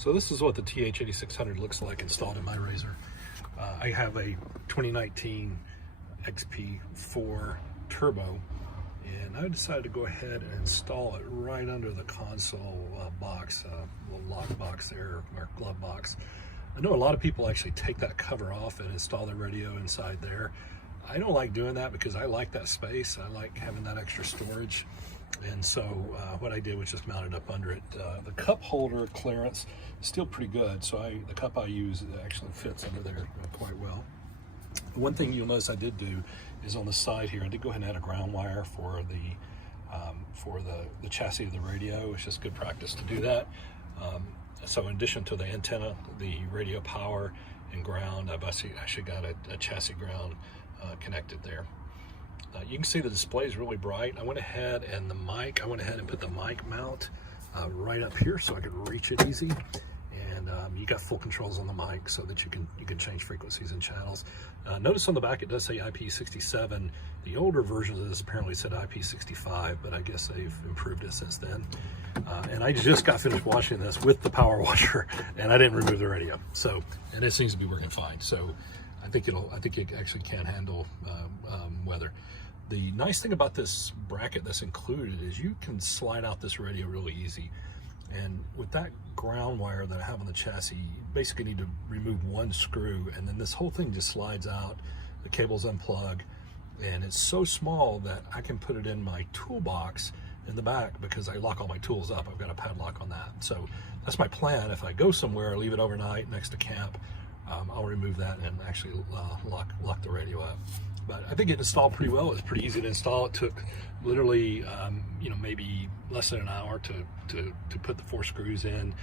So this is what the TH8600 looks like installed in my RZR. I have a 2019 XP4 turbo, and I decided to go ahead and install it right under the console box, little lock box there, or glove box. I know a lot of people actually take that cover off and install their radio inside there. I don't like doing that because I like that space. I like having that extra storage. And so what I did was just mount it up under it. The cup holder clearance is still pretty good, so the cup I use actually fits under there quite well. One thing you'll notice I did do is on the side here, I did go ahead and add a ground wire for the chassis of the radio. It's just good practice to do that. So in addition to the antenna, the radio power and ground, I've actually got a chassis ground connected there. You can see the display is really bright. I went ahead and put the mic mount right up here so I could reach it easy. And you got full controls on the mic so that you can change frequencies and channels. Notice on the back it does say IP67. The older versions of this apparently said IP65, but I guess they've improved it since then. And I just got finished washing this with the power washer, and I didn't remove the radio. So, and it seems to be working fine. So I think it actually can handle weather. The nice thing about this bracket that's included is you can slide out this radio really easy. And with that ground wire that I have on the chassis, you basically need to remove one screw, and then this whole thing just slides out. The cables unplug, and it's so small that I can put it in my toolbox in the back because I lock all my tools up. I've got a padlock on that. So that's my plan. If I go somewhere, leave it overnight next to camp, I'll remove that and actually lock the radio up. But I think it installed pretty well. It was pretty easy to install. It took literally, maybe less than an hour to put the 4 screws in,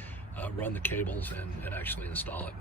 run the cables, and actually install it.